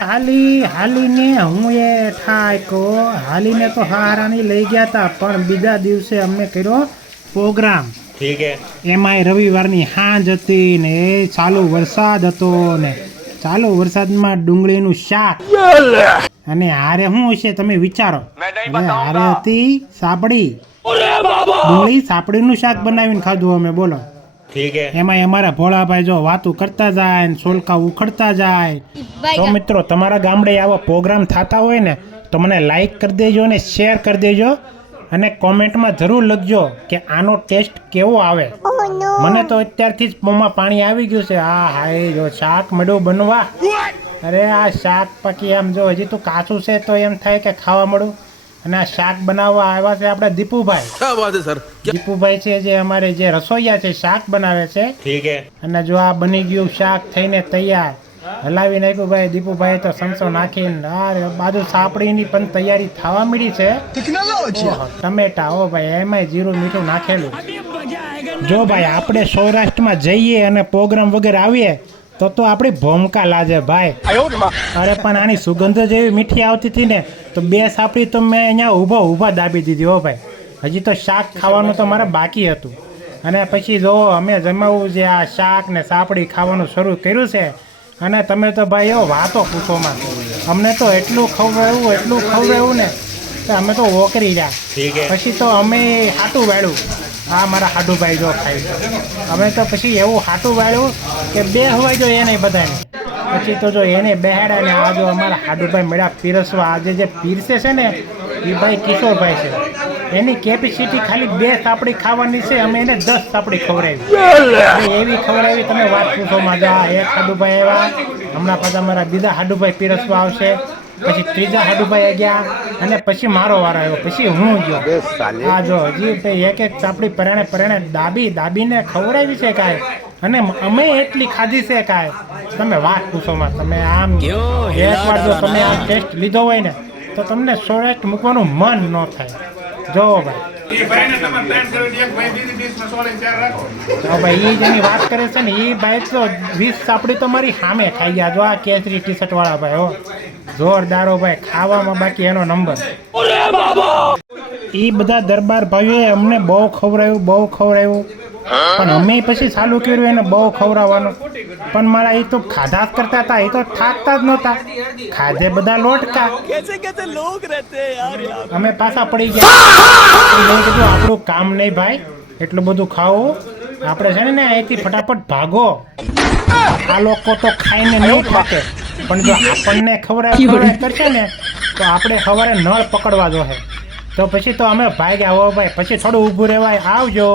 હાલીને હું એ ઠાકો હાલીને તો હારાની લઈ ગયા હતા, પણ બીજા દિવસે અમને કર્યો પ્રોગ્રામ. ઠીક હે. એમાંય રવિવારની સાંજ હતી ને ચાલુ વરસાદ હતો ને ચાલુ વરસાદમાં ડુંગળીનું શાક અને હારે શું હશે તમે વિચારો. હારે હતી સાપડી, ડુંગળી સાપડીનું શાક બનાવીને ખાધું અમે. બોલો. ઠીક હે. એમાં અમારા ભોળાભાઈ જો વાતું કરતા જાય ને સોલકા ઉખડતા જાય. તો મિત્રો તમારા ગામડે આવા પ્રોગ્રામ થતા હોય ને તો મને લાઈક કરી દેજો ને શેર કરી દેજો અને કોમેન્ટમાં જરૂર લખજો કે આનો ટેસ્ટ કેવો આવે. મને તો અત્યારથી જ મોંમાં પાણી આવી ગયું છે. હા હાય જો શાક મળ્યું બનવા. અરે આ શાક પાકી આમ જો હજી તો કાચું છે તો એમ થાય કે ખાવા મળું. અને આ શાક બનાવવા આવ્યા છે આપણે દીપુભાઈ. क्या बात है सर. દીપુભાઈ છે જે અમારે જે રસોઈયા છે શાક બનાવે છે. ઠીક હે. અને જો આ બની ગયું શાક થઈને તૈયાર, હલાવી નાખ્યું ભાઈ દીપુભાઈ તો સંસો નાખીને. આ બાજુ સાપડીની પણ તૈયારી થવા મળી છે. ઓહો, ટમેટા ઓ ભાઈ એમાંય જીરું મીઠું નાખેલું. જો ભાઈ આપણે સૌરાષ્ટ્રમાં જઈએ અને પ્રોગ્રામ વગેરે આવીએ તો આપણી ભૂમકા લાજે ભાઈ. અરે પણ આની સુગંધ જેવી મીઠી આવતી હતી ને તો બે સાપડી તો મેં અહીંયા ઊભા દાબી દીધી. હો ભાઈ હજી તો શાક ખાવાનું તો મારે બાકી હતું. અને પછી જો અમે જમાવું જે આ શાક ને સાપડી ખાવાનું શરૂ કર્યું છે અને તમે તો ભાઈ એવો વાતો પૂછોમાં. અમને તો એટલું ખવડાવ્યું ને કે અમે તો ઓકરી રહ્યા. ઠીક હે. પછી તો અમે હાટું વાળ્યું. હા મારા હાડુભાઈ જો ખાઈ. અમે તો પછી એવું હાટું વાળ્યું કે બે હવાઈ જો એને બધાને. પછી તો જો એને બેહાડ્યા ને આ જો અમારા હાડુભાઈ મળ્યા પીરસવા. આજે જે પીરસે છે ને એ ભાઈ કિશોરભાઈ છે. એની કેપેસિટી ખાલી 2 સાપડી ખાવાની છે, અમે એને 10 સાપડી ખવડાવી. એવી ખવડાવી તમે વાત પૂછો માં. જા એક હાડુભાઈ આવ્યા, હમણાં પાછા મારા બીજા હાડુભાઈ પીરસવા આવશે, પછી ત્રીજા હાડુભાઈ ગયા અને પછી મારો વારો આવ્યો, પછી હું ગયો. આ જો હજી ભાઈ એક સાપડી પરાણે દાબીને ખવડાવી છે કાંઈ. અને અમે એટલી ખાધી છે કાંઈ તમે વાત પૂછો માં. તમે આમ એકવાર જો તમે આ ટેસ્ટ લીધો હોય ને તો તમને સૌરાષ્ટ્ર મૂકવાનું મન ન થાય. જો ભાઈ એ જેની વાત કરે છે ને એ ભાઈ તો 20 સાપડી તો મારી સામે ખાઈ ગયા. જો આ કેસરી ટી શર્ટ વાળા ભાઈ હો જોરદારો ભાઈ, ખાવામાં બાકી એનો નંબર. એ બધા દરબાર ભાઈઓએ અમને બહુ ખવડાવ્યું પણ અમે પછી ચાલુ કર્યું એને બહુ ખવડાવવાનું. પણ મારા એ તો ખાધા જ કરતા હતા, એ તો થાકતા જ નહોતા. ખાધે બધા લોટકા. અમે પાછા પડી ગયા. મેં કીધું આપણું કામ નહીં ભાઈ એટલું બધું ખાવું. આપણે છે ને અહીંથી ફટાફટ ભાગો. આ લોકો તો ખાઈને નહીં થાકે પણ જો આપણને ખવડાય કરશે ને તો આપણે સવારે નળ પકડવા જોઈએ. તો પછી તો અમે ભાગ્યા. હો ભાઈ પછી થોડું ઊભું રહેવાય. આવજો.